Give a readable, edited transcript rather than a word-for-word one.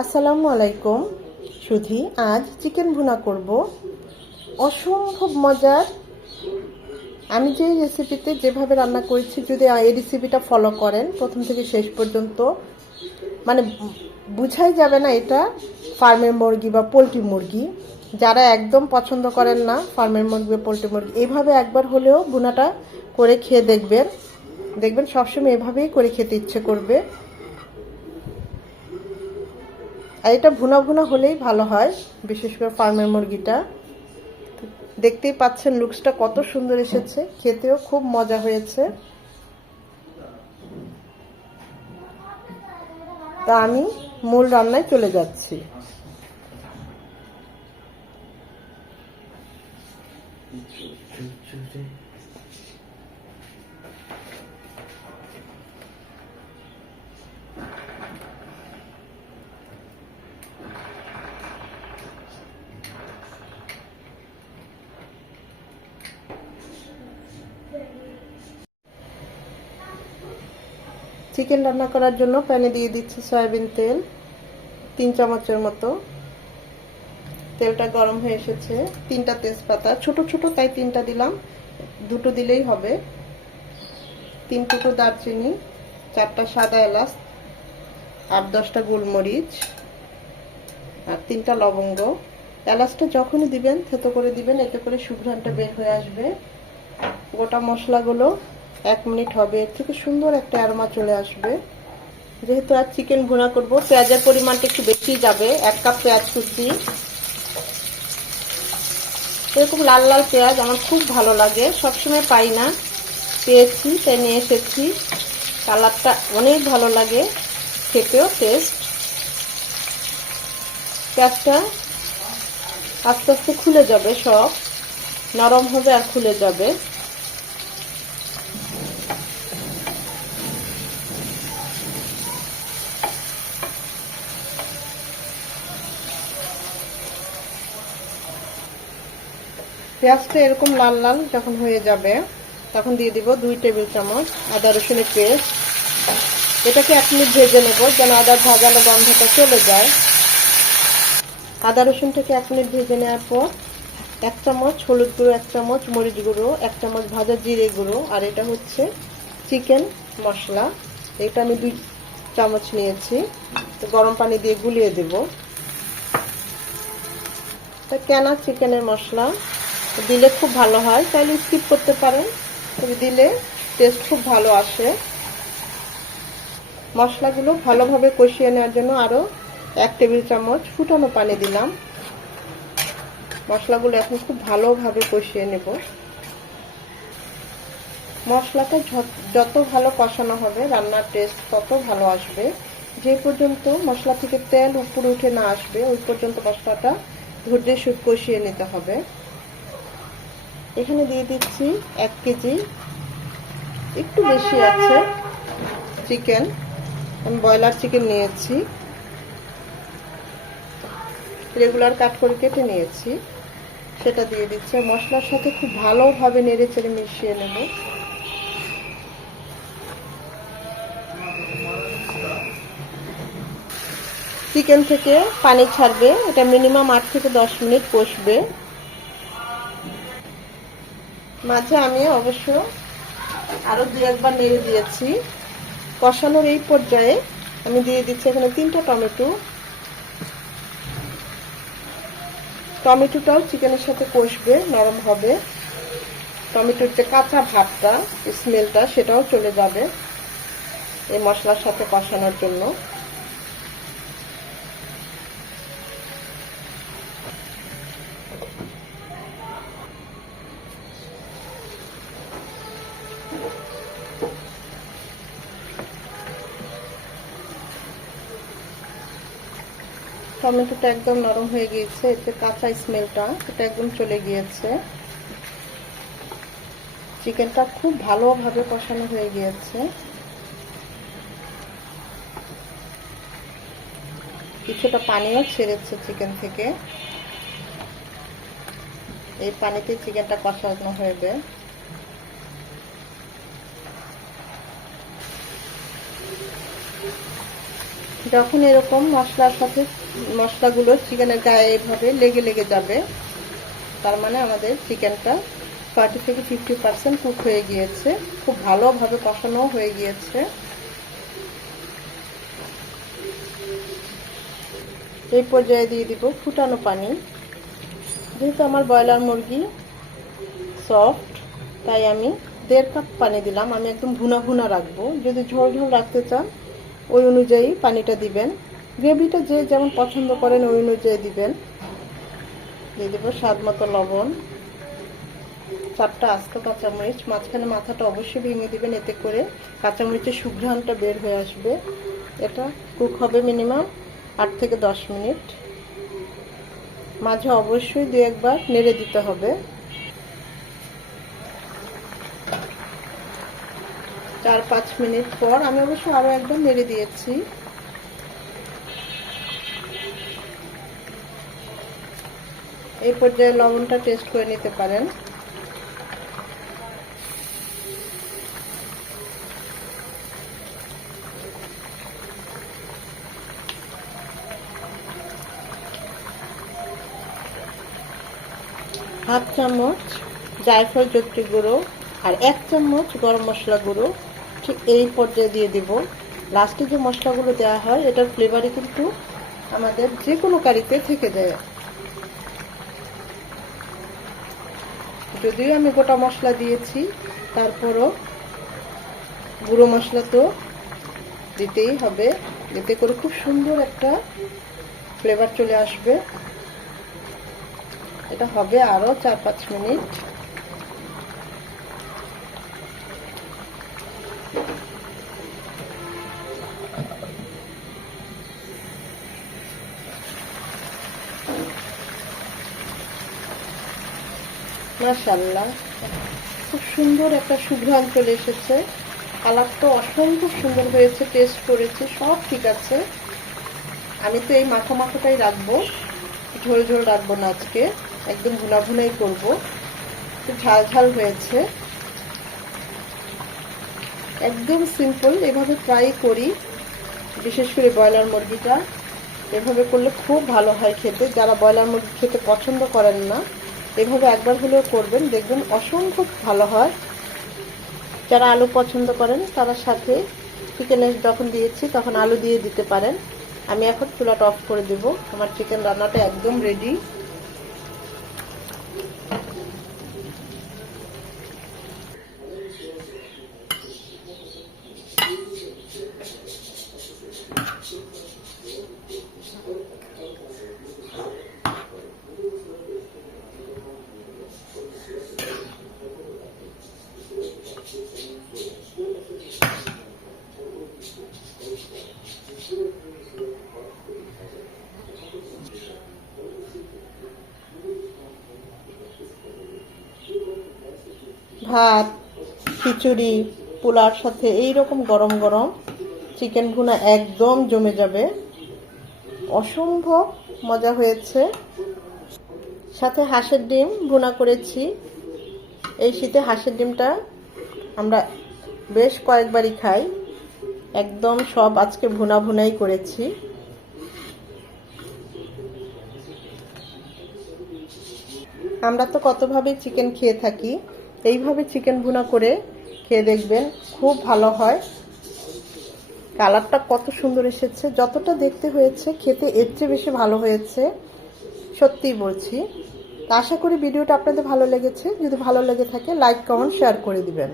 আসসালামু আলাইকুম। সুধি, আজ চিকেন ভুনা করব। অসম্ভব মজার। আমি যে রেসিপিতে যেভাবে রান্না করেছি, যদি এই রেসিপিটা ফলো করেন প্রথম থেকে শেষ পর্যন্ত, মানে বুঝাই যাবে না এটা ফার্মের মুরগি বা পোলট্রি মুরগি। যারা একদম পছন্দ করেন না ফার্মের মুরগি বা পোলট্রি মুরগি, এইভাবে একবার হলেও ভুনাটা করে খেয়ে দেখবেন। দেখবেন সবসময় এভাবেই করে খেতে ইচ্ছে করবে। আর এটা ভুনা ভুনা হলেই ভালো হয়, বিশেষ করে ফার্মের মুরগিটা। দেখতেই পাচ্ছেন লুকসটা কত সুন্দর এসেছে, খেতেও খুব মজা হয়েছে। তা আমি মূল রান্নায় চলে যাচ্ছি। চিকেন রান্না করার জন্য প্যানে দিয়ে দিচ্ছি সয়াবিন তেল 3 চামচের মতো। তেলটা গরম হয়ে এসেছে। 3টা তেজপাতা, ছোট ছোট, তাই 3টা দিলাম, 2টো দিলেই হবে। 3 টুকরো দারচিনি, 4টা সাদা এলাচ, 8-10টা গোলমরিচ আর 3টা লবঙ্গ। এলাচটা যখনই দিবেন থেতো করে দিবেন, এতে করে সুঘ্রাণটা বের হয়ে আসবে। গোটা মশলাগুলো 1 মিনিট হবে, এর থেকে সুন্দর একটা অ্যারোমা চলে আসবে। যেহেতু আর চিকেন ভুনা করব, পেঁয়াজের পরিমাণটা একটু বেশি যাবে। 1 কাপ পেঁয়াজ কুচি। এরকম লাল লাল পেঁয়াজ আমার খুব ভালো লাগে, সবসময় পাই না, পেয়েছি তাই নিয়ে এসেছি। কালারটা অনেক ভালো লাগে, খেতেও টেস্ট। পেঁয়াজটা আস্তে আস্তে খুলে যাবে, সব নরম হবে আর খুলে যাবে। পেঁয়াজটা এরকম লাল লাল যখন হয়ে যাবে, তখন দিয়ে দিব 2 টেবিল চামচ আদা রসুনের পেস্ট। এটাকে 1 মিনিট ভেজে নেব, যেন আদা ভাজানো গন্ধটা চলে যায়। আদা রসুনটাকে 1 মিনিট ভেজে নেওয়ার পর 1 চামচ হলুদ গুঁড়ো, 1 চামচ মরিচ গুঁড়ো, 1 চামচ ভাজা জিরে গুঁড়ো, আর এটা হচ্ছে চিকেন মশলা। এটা আমি 2 চামচ নিয়েছি। তো গরম পানি দিয়ে গুলিয়ে দেব। এটা কেনা চিকেনের মশলা, দিলে খুব ভালো হয়, চাইলে স্কিপ করতে পারেন, তবে দিলে টেস্ট খুব ভালো আসে। মশলাগুলো ভালোভাবে কষিয়ে নেওয়ার জন্য আরও 1 টেবিল চামচ ফুটানো পানি দিলাম। মশলাগুলো এখন খুব ভালোভাবে কষিয়ে নেব। মশলাটা যত ভালো কষানো হবে, রান্নার টেস্ট তত ভালো আসবে। যে পর্যন্ত মশলা থেকে তেল উপরে উঠে না আসবে, ওই পর্যন্ত মশলাটা ধৈর্যের সহিত কষিয়ে নিতে হবে। এখানে দিয়ে দিচ্ছি 1 কেজি, একটু বেশি আছে, চিকেন। আমি ব্রয়লার চিকেন নিয়েছি, রেগুলার কাট করে কেটে নিয়েছি, সেটা দিয়ে দিচ্ছি। মশলার সাথে খুব ভালোভাবে নেড়ে চেড়ে মিশিয়ে নেব। চিকেন থেকে পানি ছাড়বে, এটা মিনিমাম 8 থেকে 10 মিনিট কষবে। মাঝে আমি অবশ্য আরো 2-1 বার নেড়ে দিয়েছি। কষানোর এই পর্যায়ে আমি দিয়ে দিচ্ছি এখানে 3টা টমেটো। টমেটোটাও চিকেনের সাথে কষবে, নরম হবে। টমেটোর যে কাঁচা ভাবটা, স্মেলটা, সেটাও চলে যাবে এই মশলার সাথে কষানোর জন্য। টমেটোটা একদম নরম হয়ে গিয়েছে, এতে কাঁচা স্মেলটা এটা একদম চলে গিয়েছে। চিকেনটা খুব ভালোভাবে কষানো হয়ে গিয়েছে। কিছুটা পানিও ছেড়েছে চিকেন থেকে, এই পানিতে চিকেনটা কষানো হবে। যখন এরকম মশলার সাথে মশলাগুলো চিকেনের গায়ে এভাবে লেগে লেগে যাবে, তার মানে আমাদের চিকেনটা 40 থেকে 50% কুক হয়ে গিয়েছে, খুব ভালোভাবে কষানো হয়ে গিয়েছে। এই পর্যায়ে দিয়ে দিব ফুটানো পানি। যেহেতু আমার ব্রয়লার মুরগি সফট, তাই আমি 1.5 কাপ পানি দিলাম। আমি একদম ভুনা ভুনা রাখবো। যদি ঝোল ঝোল রাখতে চান ওই অনুযায়ী পানিটা দিবেন। গ্রেভিটা যে যেমন পছন্দ করেন ওই অনুযায়ী দিবেন। দিয়ে দেবো স্বাদ মতো লবণ, 4টা আস্ত কাঁচামরিচ। মাঝখানে মাথাটা অবশ্যই ভেঙে দিবেন, এতে করে কাঁচামরিচের সুঘ্রাণটা বের হয়ে আসবে। এটা কুক হবে মিনিমাম 8 থেকে 10 মিনিট। মাঝে অবশ্যই 2-1 বার নেড়ে দিতে হবে। 4-5 মিনিট পর আমি অবশ্য আরো একবার নেড়ে দিয়েছি। এই পর্যায়ে লবণটা টেস্ট করে নিতে পারেন। হাফ চামচ জায়ফল জয়ত্রী গুঁড়ো আর 1 চামচ গরম মশলা গুঁড়ো ঠিক এই পর্যায়ে দিয়ে দিব। লাস্টে যে মশলাগুলো দেওয়া হয় এটার ফ্লেভারই কিন্তু আমাদের যে কোনো কারিতে থেকে যায়। যদিও আমি গোটা মশলা দিয়েছি, তারপরও গুঁড়ো মশলা তো দিতেই হবে, এতে করে খুব সুন্দর একটা ফ্লেভার চলে আসবে। এটা হবে আরো 4-5 মিনিট। মাশাআল্লাহ, খুব সুন্দর একটা সুঘ্রাণ চলে এসেছে। কালারটা অসম্ভব সুন্দর হয়েছে। টেস্ট করেছি, সব ঠিক আছে। আমি তো এই মাখা মাখাটাই রাখবো, ঝোল ঝোল রাখবো না আজকে, একদম ভুনা ভুনাই করবো। একটু ঝাল ঝাল হয়েছে। একদম সিম্পল, এভাবে ট্রাই করি। বিশেষ করে ব্রয়লার মুরগিটা এভাবে করলে খুব ভালো হয় খেতে। যারা ব্রয়লার মুরগি খেতে পছন্দ করেন না, এভাবে একবার হলেও করবেন, দেখবেন অসম্ভব ভালো হয়। যারা আলু পছন্দ করেন তারা সাথে চিকেনের যখন দিয়েছি তখন আলু দিয়ে দিতে পারেন। আমি এখন চুলাটা অফ করে দেব। আমার চিকেন রান্নাটা একদম রেডি। ভাত, খিচুড়ি, পোলাওর সাথে এইরকম গরম গরম চিকেন ভুনা একদম জমে যাবে। অসম্ভব মজা হয়েছে। সাথে হাঁসের ডিম ভুনা করেছি। এই শীতে হাঁসের ডিমটা আমরা বেশ কয়েকবারই খাই। একদম সব আজকে ভুনা ভুনাই করেছি। আমরা তো কতভাবে চিকেন খেয়ে থাকি, এইভাবে চিকেন ভুনা করে খেয়ে দেখবেন, খুব ভালো হয়। কালারটা কত সুন্দর এসেছে, যতটা দেখতে হয়েছে খেতে এর চেয়ে বেশি ভালো হয়েছে, সত্যিই বলছি। আশা করি ভিডিওটা আপনাদের ভালো লেগেছে। যদি ভালো লেগে থাকে লাইক, কমেন্ট, শেয়ার করে দিবেন।